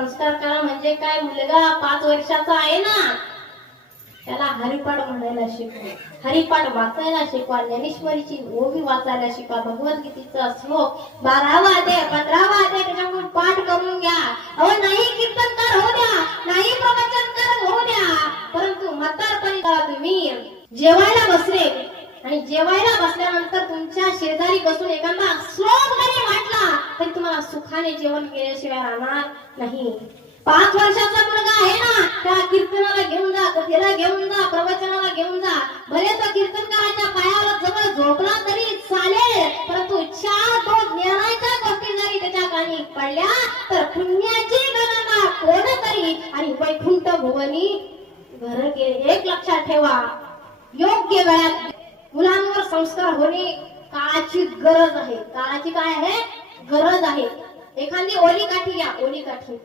संस्कार करा म्हणजे काय? मुलगा 5 वर्षाचा आहे ना, त्याला हरिपाठ म्हणायला शिकवा, हरिपाठ वाचायला शिकवा, ज्ञानेश्वरीची ओवी वाचायला शिकवा, भगवद्गीतेचा श्लोक 12वा अध्याय 15वा अध्याय त्याच्याकडून पाठ करून घ्या. अहो नाही कीर्तनकार होऊ द्या, नाही प्रवचनकार होऊ द्या, परंतु म्हातारपणी करा. तुम्ही जेवायला बसले आणि जेवायला बसल्यानंतर तुमच्या शेजारी बसून एखादा श्लोक जरी वाटला तरी तुम्हाला सुखाने जेवण केल्याशिवाय राहणार नाही. 5 वर्षाचा मुलगा आहे ना, त्या कीर्तनाला घेऊन जा, कथेला घेऊन जा, प्रवचनाला घेऊन जा. भले तो कीर्तनकाराच्या पायावर जवळ झोपला तरी चालेल, परंतु 4 ज्ञानाच्या गोष्टी जरी त्याच्या कानी पडल्या तर पुण्याची गणना कोण करी आणि वैकुंठ भुवनी घर गेले. एक लक्षात ठेवा, योग्य वेळात मुलांवर संस्कार होणे काळाची गरज आहे. काळाची काय आहे? गरज आहे. एखादी ओली काठी घ्या, ओली काठी